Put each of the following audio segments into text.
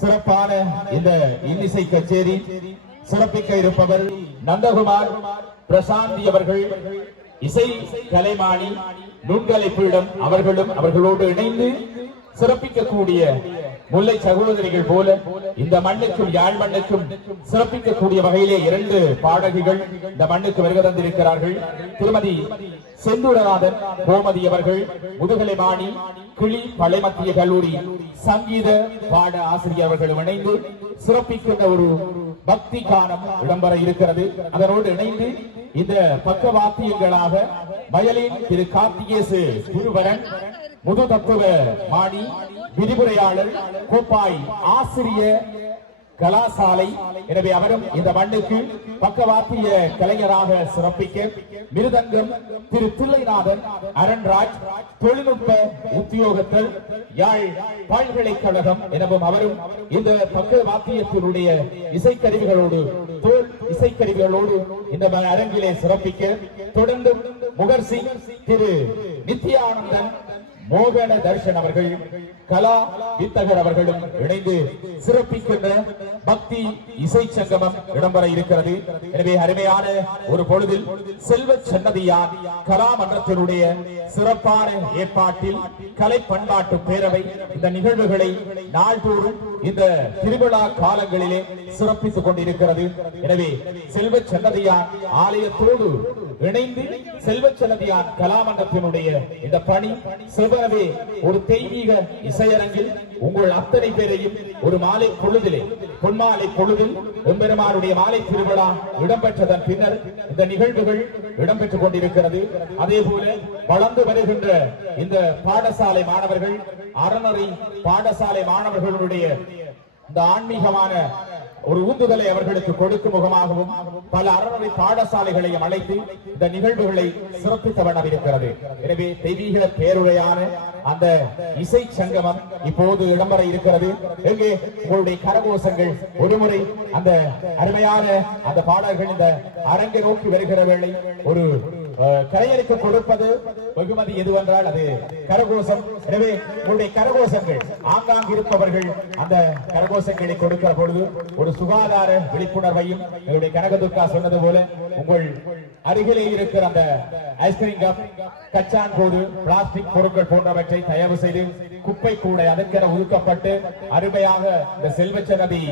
சிறப்பான இந்த இன்னிசை கச்சேரி சிறப்பிக்க இருப்பவர் நந்தகுமார் பிரசாந்தி அவர்கள் இசை கலைமானி நுண்கலை அவர்களும் அவர்களோடு இணைந்து சிறப்பிக்கக்கூடிய முல்லை சகோதரிகள் போல இந்த மண்ணுக்கும் யாழ் மண்ணுக்கும் சிறப்பிக்கக்கூடிய வகையிலே இரண்டு பாடகிகள் இந்த மண்ணுக்கு வருகை தந்திருக்கிறார்கள். திருமதி செந்தூரநாதன் கோமதி அவர்கள் முதுகலை மாணி கிளி பழைமத்திய கல்லூரி சங்கீத பாட ஆசிரியர் அவர்களும் இணைந்து சிறப்பிக்கின்ற ஒரு பக்தி கானம் இடம்பெற இருக்கிறது. அதனோடு இணைந்து இந்த பக்கவாத்தியங்களாக வயலின் திரு கார்த்திகேசு குருவரன் முது தத்துவ மாணி விரிவுரையாளர் கோப்பாய் ஆசிரியர் கலாசாலை. எனவே அவரும் இந்த மண்ணுக்கு பக்கவாத்திய கலைஞராக சிறப்பிக்க மிருதங்கம் திரு தில்லைநாதன் அரண்ராஜ் தொழில்நுட்ப உத்தியோகத்தர் யாழ் பல்கலைக்கழகம் எனவும் அவரும் இந்த பக்கவாத்தியத்தினுடைய இசைக்கருவிகளோடு தோல் இசைக்கருவிகளோடு இந்த அரங்கிலே சிறப்பிக்க தொடர்ந்து முகர்சிங் திரு நித்யானந்தன் மோகன தர்ஷன் அவர்கள் கலா வித்தகர் அவர்களும் இணைந்து சிறப்பிக்கின்ற பக்தி இசை சங்கமம் இடம்பெற இருக்கிறது. எனவே அருமையான ஒரு பொழுதில் செல்வ சன்னதியார் கலா மன்றத்தினுடைய சிறப்பான ஏற்பாட்டில் கலை பண்பாட்டு பேரவை இந்த நிகழ்வுகளை நாள்தோறும் இந்த திருவிழா காலங்களிலே சிறப்பித்துக் கொண்டிருக்கிறது. எனவே செல்வ சன்னதியார் ஆலயத்தோடு இணைந்து செல்வ சன்னதியார் கலாமண்டத்தினுடைய இந்த பணி செவ்வனவே ஒரு தெய்வீக இசையரங்கில் உங்கள் அத்தனை பேரையும் ஒரு மாலை பொழுதிலே பொன்மாலை பொழுதில் எம்பெருமானுடைய மாலை திருவிழா இடம்பெற்றதன் பின்னர் இந்த நிகழ்வுகள் இடம்பெற்றுக் கொண்டிருக்கிறது. அதே போல வளர்ந்து வருகின்ற இந்த பாடசாலை மாணவர்கள் அறநறை பாடசாலை மாணவர்களுடைய இந்த ஆன்மீகமான ஒரு ஊந்துதலை அவர்களுக்கு கொடுக்கும் முகமாகவும் பல அறநறை பாடசாலைகளையும் அழைத்து இந்த நிகழ்வுகளை சிறப்பித்த வண்ணம் இருக்கிறது எனவே தெய்வீக பேருரையான அந்த இசை சங்கமம் இப்போது இடம்பெற இருக்கிறது. எங்கே உங்களுடைய கரகோஷங்கள் ஒருமுறை அந்த அருமையான அந்த பாடல்கள் இந்த அரங்கை நோக்கி வருகிற வேளை ஒரு கலைஞருக்கு கொடுப்பது வெகுமதி எதுவென்றால் அது கரகோஷம். எனவே உங்களுடைய கரகோசங்கள் ஆங்காங்கு இருப்பவர்கள் அந்த கரகோஷங்களை கொடுக்கிற பொழுது ஒரு சுகாதார விழிப்புணர்வையும் எங்களுடைய கனகதுர்கா சொன்னது போல உங்கள் அருகிலே இருக்கிற அந்த ஐஸ்கிரீம் கப் கச்சான் கூடு பிளாஸ்டிக் பொருட்கள் போன்றவற்றை தயவு செய்து குப்பை கூடை அதற்கென ஒதுக்கப்பட்டு அருமையாக இந்த செல்வச்ச நதி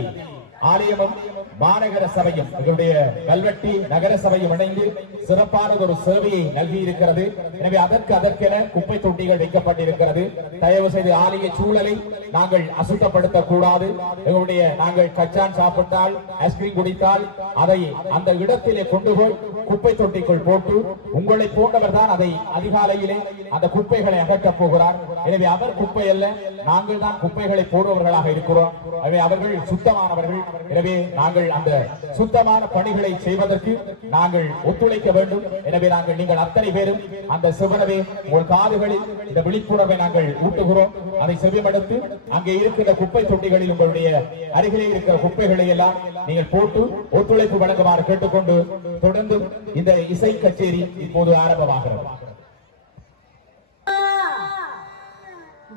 ஆலயமும் மாநகர சபையும் எங்களுடைய கல்வெட்டி நகர சபையும் இணைந்து சிறப்பான ஒரு சேவையை நல்கி இருக்கிறது எனவே அதற்கு அதற்கென குப்பை தொட்டிகள் வைக்கப்பட்டிருக்கிறது. தயவு செய்து ஆலய சூழலை நாங்கள் அசுத்தப்படுத்த கூடாது எங்களுடைய நாங்கள் கச்சான் சாப்பிட்டால் ஐஸ்கிரீம் குடித்தால் அதை அந்த இடத்திலே கொண்டு போய் குப்பை தொட்டிக்குள் போட்டு உங்களை போன்றவர் தான் அதை அதிகாலையிலே அந்த குப்பைகளை அகற்றப் போகிறார். எனவே அவர் குப்பை அல்ல நாங்கள் தான் குப்பைகளை போடுபவர்களாக இருக்கிறோம். எனவே அவர்கள் சுத்தமானவர்கள். எனவே நாங்கள் அந்த சுத்தமான பணிகளை செய்வதற்கு நாங்கள் ஒத்துழைக்க வேண்டும். எனவே நாங்கள் நீங்கள் அத்தனை பேரும் அந்த சிவனவே உங்கள் காதுகளில் இந்த விழிப்புணர்வை நாங்கள் ஊட்டுகிறோம். அதை செவிமடுத்து அங்கே இருக்கின்ற குப்பை தொட்டிகளில் உங்களுடைய அருகிலே இருக்கிற குப்பைகளை எல்லாம் நீங்கள் போட்டு ஒத்துழைப்பு வழங்குமாறு கேட்டுக்கொண்டு தொடர்ந்து இந்த இசை கச்சேரி இப்போது ஆரம்பமாகிறது.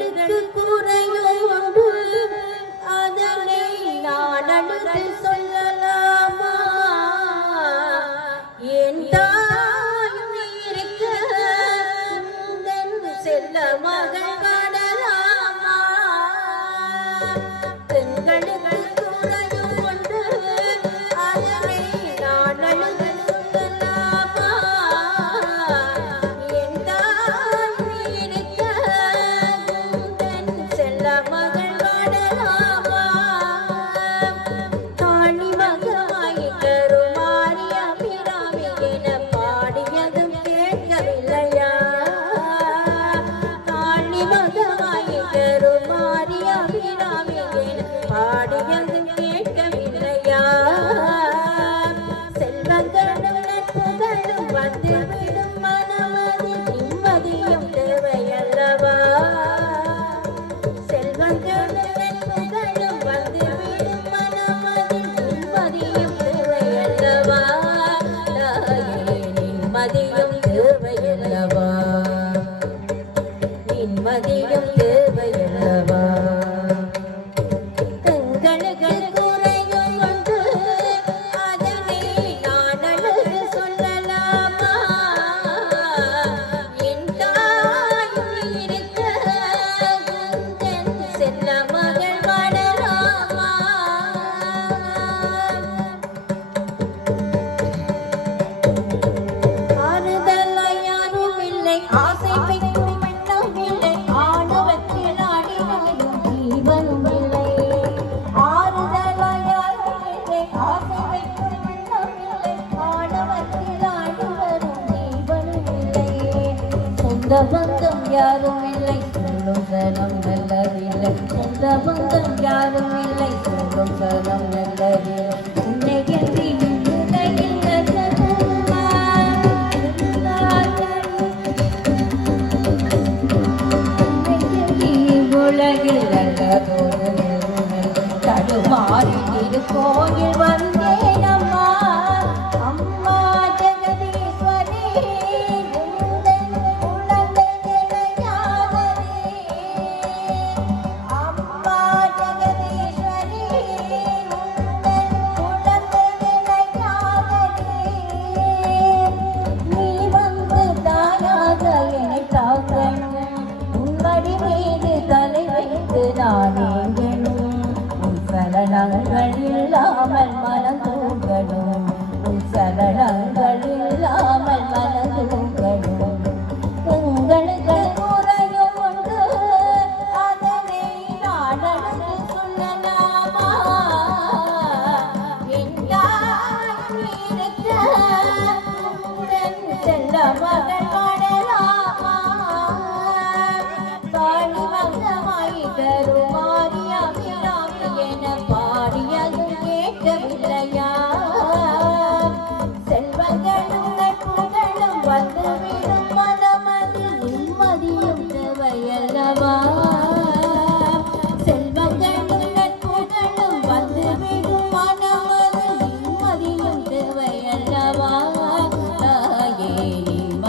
எங்களுக்கு குறையும் உண்டு அதனை நான் அடுத்து சொல்லலாமா? என் தாய் இருக்க செல்ல மகள் பாடியந்த சொந்த பந்தம் யாரும் இல்லை. சொல்லும் சனம் நல்லதில்லை. சொந்த பந்தம் யாரும் இல்லை. சொல்லும் சனம் நல்லதில்லை. உன்னை கென்றி தடுமாறி திருக்கோயில் வந்து நானேங்கனும் உன் சலனங்கள் இல்லாமல் மனம்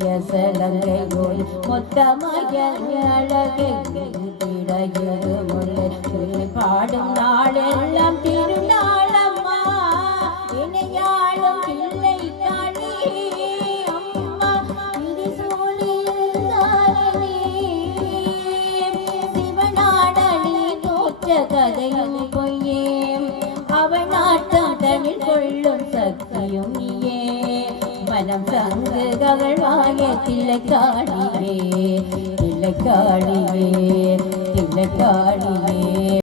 முத்தமைய சலங்கை கோல் முத்தமைய அழகை திடையது முல்லை சொல்லி பாடும் நாளெல்லாம் திருநாளம்மா. இணையாளும் பிள்ளை காணி சிவநாடலி தோற்ற கதையும் மனம் தங்கு கவழ்வாய தில்லைக்காடியே தில்லைக்காடியே தில்லைக்காடியே